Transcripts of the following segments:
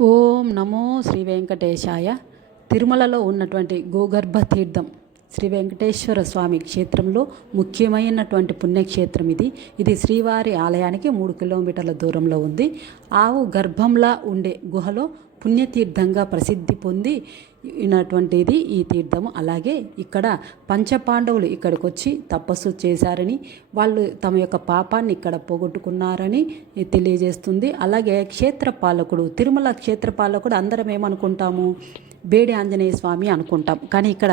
ఓం నమో శ్రీ వెంకటేశాయ. తిరుమలలో ఉన్నటువంటి గోగర్భ తీర్థం శ్రీ వెంకటేశ్వర స్వామి క్షేత్రంలో ముఖ్యమైనటువంటి పుణ్యక్షేత్రం ఇది. ఇది శ్రీవారి ఆలయానికి 3 కిలోమీటర్ల దూరంలో ఉంది. ఆవు గర్భంలా ఉండే గుహలో పుణ్యతీర్థంగా ప్రసిద్ధి పొందినటువంటిది ఈ తీర్థము. అలాగే ఇక్కడ పంచపాండవులు ఇక్కడికి వచ్చి తపస్సు చేశారని, వాళ్ళు తమ యొక్క పాపాన్ని ఇక్కడ పోగొట్టుకున్నారని తెలియజేస్తుంది. అలాగే క్షేత్రపాలకుడు, తిరుమల క్షేత్రపాలకుడు అందరం ఏమనుకుంటాము, బేడి ఆంజనేయ స్వామి అనుకుంటాం. కానీ ఇక్కడ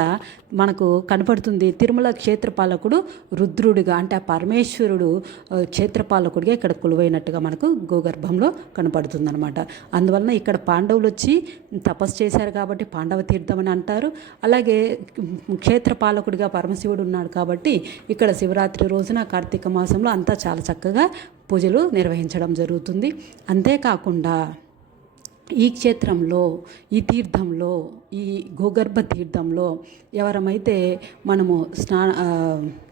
మనకు కనపడుతుంది తిరుమల క్షేత్రపాలకుడు రుద్రుడిగా, అంటే ఆ పరమేశ్వరుడు క్షేత్రపాలకుడిగా ఇక్కడ కొలువైనట్టుగా మనకు గోగర్భంలో కనపడుతుంది అనమాట. అందువలన ఇక్కడ పాండవులు వచ్చి తపస్సు చేశారు కాబట్టి పాండవ తీర్థం అని అంటారు. అలాగే క్షేత్రపాలకుడిగా పరమశివుడు ఉన్నాడు కాబట్టి ఇక్కడ శివరాత్రి రోజున కార్తీక మాసంలో అంతా చాలా చక్కగా పూజలు నిర్వహించడం జరుగుతుంది. అంతేకాకుండా ఈ క్షేత్రంలో, ఈ తీర్థంలో, ఈ గోగర్భ తీర్థంలో ఎవరమైతే మనము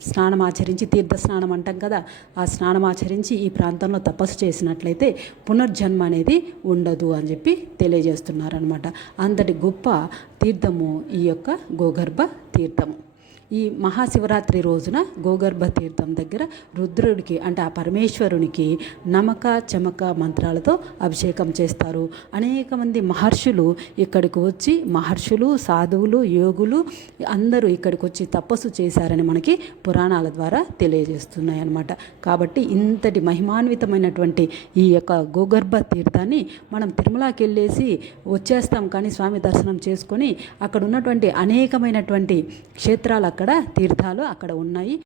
స్నానం ఆచరించి, తీర్థ స్నానం అంటాం కదా, ఆ స్నానం ఆచరించి ఈ ప్రాంతంలో తపస్సు చేసినట్లయితే పునర్జన్మ అనేది ఉండదు అని చెప్పి తెలియజేస్తున్నారనమాట. అంతటి గొప్ప తీర్థము ఈ యొక్క గోగర్భ తీర్థము. ఈ మహాశివరాత్రి రోజున గోగర్భ తీర్థం దగ్గర రుద్రుడికి, అంటే ఆ పరమేశ్వరునికి నమక చమక మంత్రాలతో అభిషేకం చేస్తారు. అనేక మంది మహర్షులు ఇక్కడికి వచ్చి, మహర్షులు, సాధువులు, యోగులు అందరూ ఇక్కడికి వచ్చి తపస్సు చేశారని మనకి పురాణాల ద్వారా తెలియజేస్తున్నాయి అన్నమాట. కాబట్టి ఇంతటి మహిమాన్వితమైనటువంటి ఈ యొక్క గోగర్భ తీర్థాన్ని మనం తిరుమలకి వెళ్ళేసి వచ్చేస్తాం, కానీ స్వామి దర్శనం చేసుకొని అక్కడ ఉన్నటువంటి అనేకమైనటువంటి క్షేత్రాలు, అక్కడ తీర్థాలు అక్కడ ఉన్నాయి.